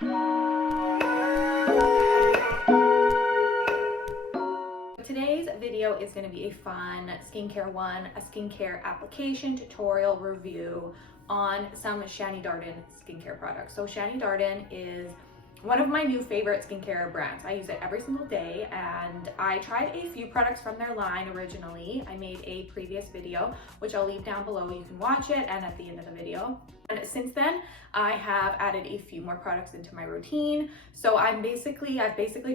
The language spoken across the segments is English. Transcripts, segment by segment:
Today's video is going to be a fun skincare one, a skincare application tutorial review on some Shani Darden skincare products. So Shani Darden is one of my new favorite skincare brands. I use it every single day, and I tried a few products from their line originally. I made a previous video, which I'll leave down below. You can watch it and at the end of the video. And since then, I have added a few more products into my routine. So I've basically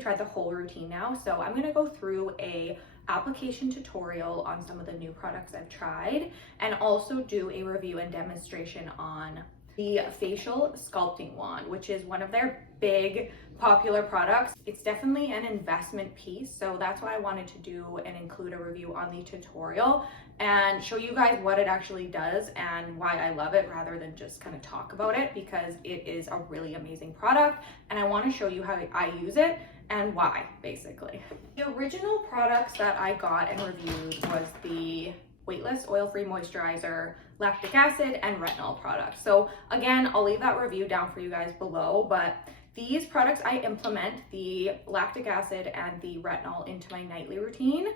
tried the whole routine now. So I'm gonna go through a application tutorial on some of the new products I've tried, and also do a review and demonstration on the facial sculpting wand, which is one of their big popular products. It's definitely an investment piece, so that's why I wanted to do and include a review on the tutorial and show you guys what it actually does and why I love it, rather than just kind of talk about it, because it is a really amazing product and I want to show you how I use it and why, basically. The original products that I got and reviewed was the weightless oil-free moisturizer, lactic acid, and retinol products. So again, I'll leave that review down for you guys below, but these products I implement, the lactic acid and the retinol, into my nightly routine.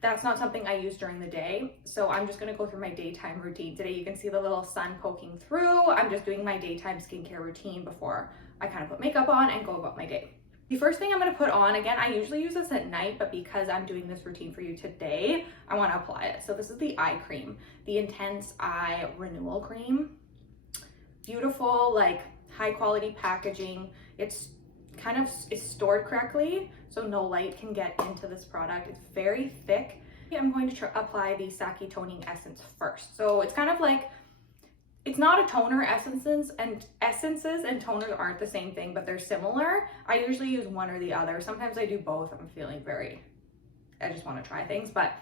That's not something I use during the day, so I'm just gonna go through my daytime routine. Today you can see the little sun poking through. I'm just doing my daytime skincare routine before I kind of put makeup on and go about my day. The first thing I'm going to put on, again, I usually use this at night, but because I'm doing this routine for you today, I want to apply it. So this is the eye cream, the Intense Eye Renewal Cream. Beautiful, like high quality packaging. It's stored correctly, so no light can get into this product. It's very thick. I'm going to apply the Saki Toning Essence first. So it's kind of like, it's not a toner. Essences and toners aren't the same thing, but they're similar. I usually use one or the other. Sometimes I do both. I'm feeling I just want to try things. But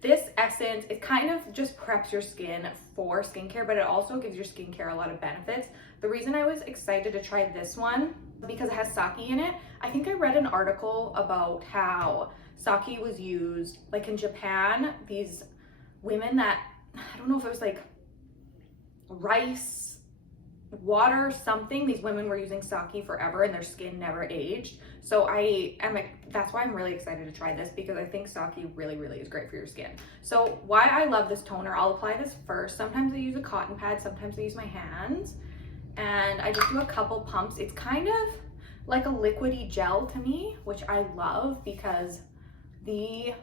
this essence, it kind of just preps your skin for skincare, but it also gives your skincare a lot of benefits. The reason I was excited to try this one, because it has sake in it. I think I read an article about how sake was used, like in Japan, these women that, I don't know if it was like rice water something, these women were using sake forever and their skin never aged. So that's why I'm really excited to try this, because I think sake really is great for your skin. So why I love this toner, I'll apply this first. Sometimes I use a cotton pad, sometimes I use my hands, and I just do a couple pumps. It's kind of like a liquidy gel to me, which I love, because it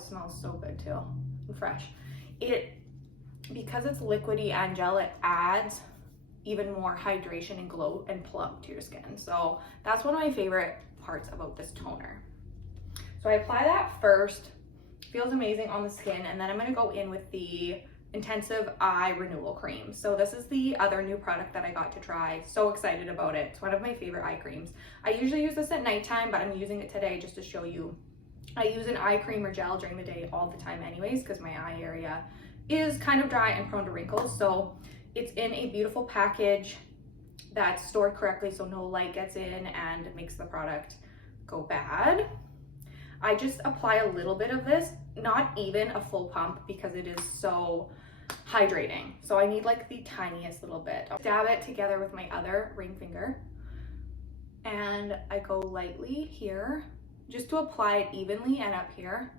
smells so good too and fresh. Because it's liquidy and gel, it adds even more hydration and glow and plump to your skin. So that's one of my favorite parts about this toner. So I apply that first. Feels amazing on the skin, and then I'm going to go in with the Intensive Eye Renewal Cream. So this is the other new product that I got to try. So excited about it. It's one of my favorite eye creams. I usually use this at nighttime, but I'm using it today just to show you. I use an eye cream or gel during the day all the time anyways, because my eye area is kind of dry and prone to wrinkles. So it's in a beautiful package that's stored correctly, so no light gets in and makes the product go bad. I just apply a little bit of this, not even a full pump, because it is so hydrating. So I need like the tiniest little bit. I'll dab it together with my other ring finger, and I go lightly here just to apply it evenly, and up here,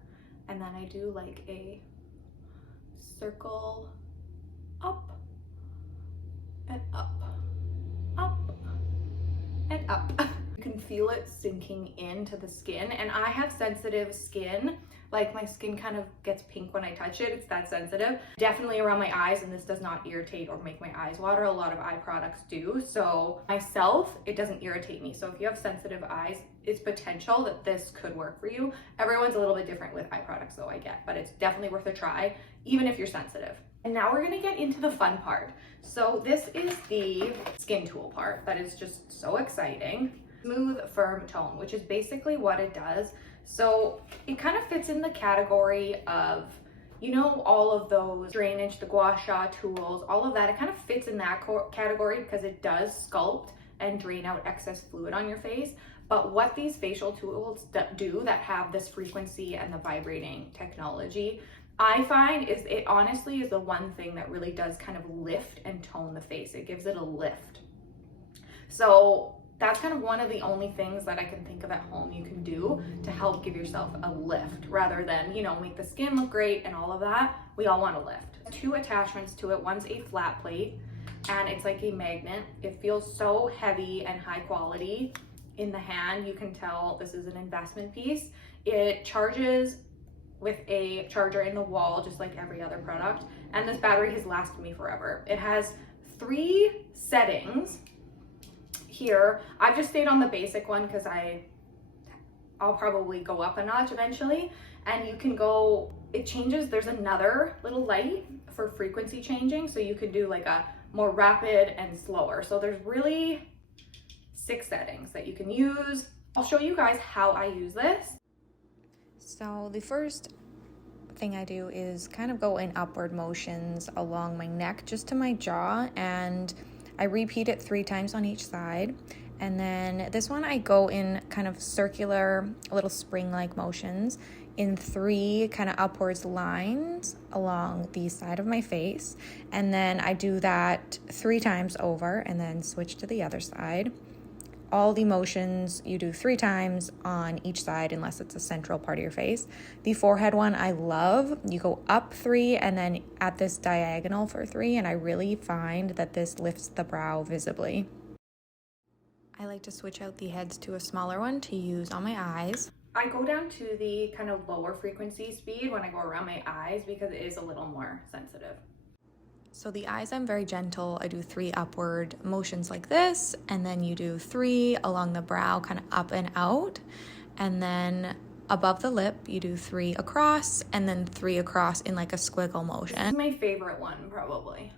and then I do like a circle up and up, up and up. You can feel it sinking into the skin, and I have sensitive skin. Like, my skin kind of gets pink when I touch it. It's that sensitive. Definitely around my eyes, and this does not irritate or make my eyes water. A lot of eye products do. So myself, it doesn't irritate me. So if you have sensitive eyes, it's potential that this could work for you. Everyone's a little bit different with eye products though, I get, but it's definitely worth a try, even if you're sensitive. And now we're gonna get into the fun part. So this is the skin tool part that is just so exciting. Smooth, firm tone, which is basically what it does. So it kind of fits in the category of, you know, all of those drainage, the gua sha tools, all of that. It kind of fits in that category because it does sculpt and drain out excess fluid on your face. But what these facial tools do that have this frequency and the vibrating technology, I find is it honestly is the one thing that really does kind of lift and tone the face. It gives it a lift. So That's kind of one of the only things that I can think of at home you can do to help give yourself a lift rather than, you know, make the skin look great and all of that. We all want to lift. 2 attachments to it. One's a flat plate and it's like a magnet. It feels so heavy and high quality in the hand. You can tell this is an investment piece. It charges with a charger in the wall, just like every other product. And this battery has lasted me forever. It has 3 settings. Here, I've just stayed on the basic one because I'll probably go up a notch eventually. And you can go, it changes, there's another little light for frequency changing. So you could do like a more rapid and slower. So there's really 6 settings that you can use. I'll show you guys how I use this. So the first thing I do is kind of go in upward motions along my neck just to my jaw, and I repeat it 3 times on each side. And then this one I go in kind of circular little spring-like motions in 3 kind of upwards lines along the side of my face. And then I do that 3 times over and then switch to the other side. All the motions you do 3 times on each side unless it's a central part of your face. The forehead one I love. You go up 3 and then at this diagonal for 3, and I really find that this lifts the brow visibly. I like to switch out the heads to a smaller one to use on my eyes. I go down to the kind of lower frequency speed when I go around my eyes because it is a little more sensitive. So the eyes, I'm very gentle. I do 3 upward motions like this, and then you do 3 along the brow, kind of up and out. And then above the lip, you do 3 across, and then 3 across in like a squiggle motion. This is my favorite one, probably.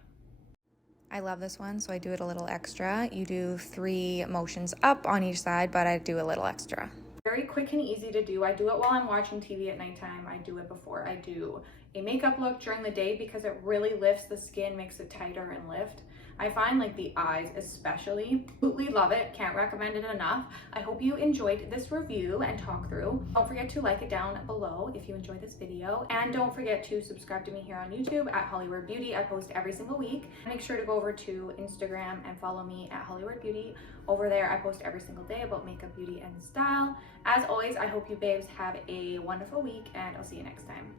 I love this one, so I do it a little extra. You do 3 motions up on each side, but I do a little extra. Very quick and easy to do. I do it while I'm watching TV at nighttime. I do it before I do a makeup look during the day because it really lifts the skin, makes it tighter and lift. I find like the eyes especially, absolutely love it. Can't recommend it enough. I hope you enjoyed this review and talk through. Don't forget to like it down below if you enjoyed this video. And don't forget to subscribe to me here on YouTube at Hollywood Beauty. I post every single week. Make sure to go over to Instagram and follow me at Hollywood Beauty. Over there, I post every single day about makeup, beauty, and style. As always, I hope you babes have a wonderful week and I'll see you next time.